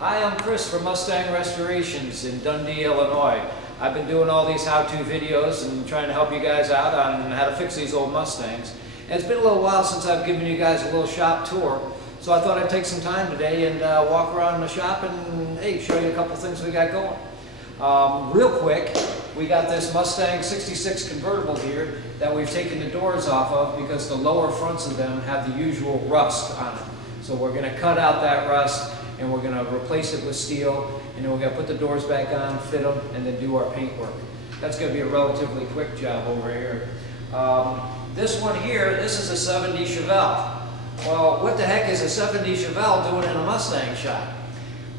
Hi, I'm Chris from Mustang Restorations in Dundee, Illinois. I've been doing all these how-to videos and trying to help you guys out on how to fix these old Mustangs. And it's been a little while since I've given you guys a little shop tour, so I thought I'd take some time today and walk around the shop and hey, show you a couple things we got going. Real quick, we got this Mustang 66 convertible here that we've taken the doors off of because the lower fronts of them have the usual rust on it. So we're going to cut out that rust and we're going to replace it with steel, and then we're going to put the doors back on, fit them, and then do our paint work. That's going to be a relatively quick job over here. This one here, this is a 70 Chevelle. Well, what the heck is a 70 Chevelle doing in a Mustang shop?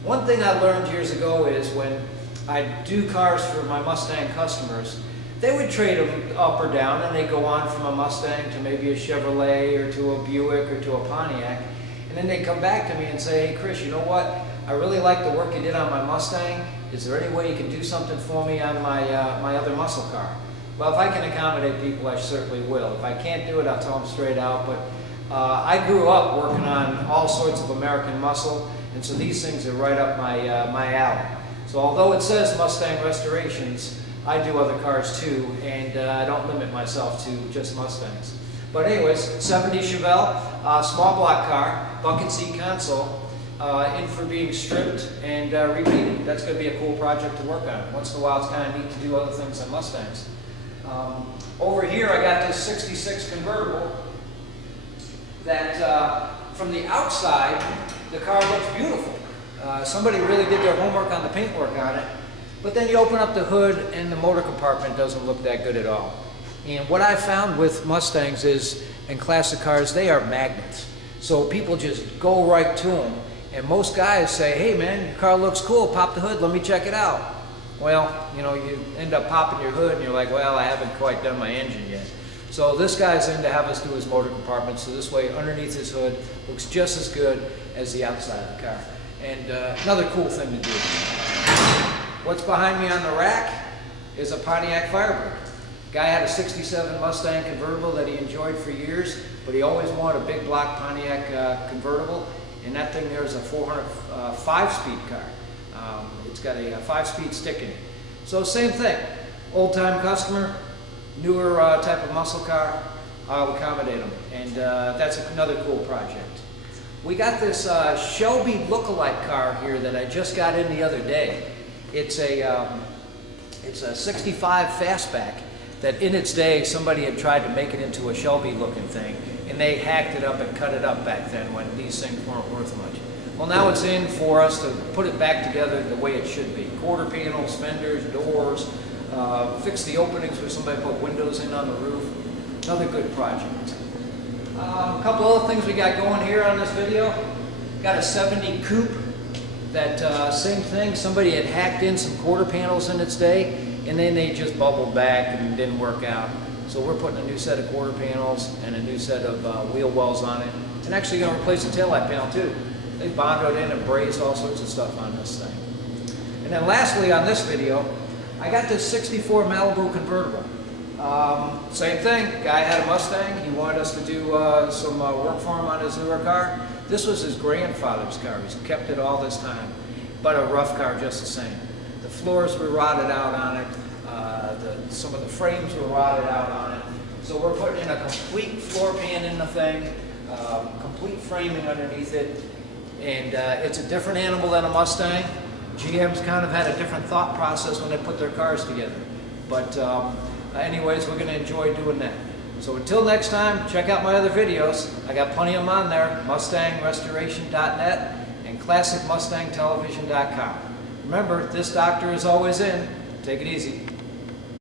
One thing I learned years ago is when I do cars for my Mustang customers, they would trade them up or down, and they go on from a Mustang to maybe a Chevrolet or to a Buick or to a Pontiac. And then they come back to me and say, hey Chris, you know what? I really like the work you did on my Mustang. Is there any way you can do something for me on my other muscle car? Well, if I can accommodate people, I certainly will. If I can't do it, I'll tell them straight out. But I grew up working on all sorts of American muscle, and so these things are right up my alley. So although it says Mustang Restorations, I do other cars too, and I don't limit myself to just Mustangs. But anyways, 70 Chevelle, small block car, bucket seat console, in for being stripped and repainted. That's going to be a cool project to work on. Once in a while, it's kind of neat to do other things on Mustangs. Over here, I got this 66 convertible that, from the outside, the car looks beautiful. Somebody really did their homework on the paintwork on it. But then you open up the hood, and the motor compartment doesn't look that good at all. And what I found with Mustangs is, in classic cars, they are magnets. So people just go right to them. And most guys say, hey man, your car looks cool, pop the hood, let me check it out. Well, you know, you end up popping your hood and you're like, well, I haven't quite done my engine yet. So this guy's in to have us do his motor compartment, so this way underneath his hood looks just as good as the outside of the car. And another cool thing to do. What's behind me on the rack is a Pontiac Firebird. Guy had a 67 Mustang convertible that he enjoyed for years, but he always wanted a big block Pontiac convertible, and that thing there is a 400 5-speed car. It's got a 5-speed stick in it. So same thing, old-time customer, newer type of muscle car, I'll accommodate them, and that's another cool project. We got this Shelby lookalike car here that I just got in the other day. It's a 65 fastback that in its day somebody had tried to make it into a Shelby looking thing, and they hacked it up and cut it up back then when these things weren't worth much. Well, now it's in for us to put it back together the way it should be. Quarter panels, fenders, doors, fix the openings where somebody put windows in on the roof. Another good project. A couple other things we got going here on this video. Got a 70 coupe that same thing, somebody had hacked in some quarter panels in its day, and then they just bubbled back and didn't work out. So we're putting a new set of quarter panels and a new set of wheel wells on it, and actually going to replace the taillight panel too. They bonded in and brazed all sorts of stuff on this thing. And then lastly on this video, I got this 64 Malibu convertible. Same thing, guy had a Mustang, he wanted us to do some work for him on his newer car. This was his grandfather's car, he's kept it all this time, but a rough car just the same. The floors were rotted out on it, some of the frames were rotted out on it. So we're putting in a complete floor pan in the thing, complete framing underneath it, and it's a different animal than a Mustang. GM's kind of had a different thought process when they put their cars together. But anyways, we're going to enjoy doing that. So until next time, check out my other videos. I got plenty of them on there, MustangRestoration.net and ClassicMustangTelevision.com. Remember, this doctor is always in. Take it easy.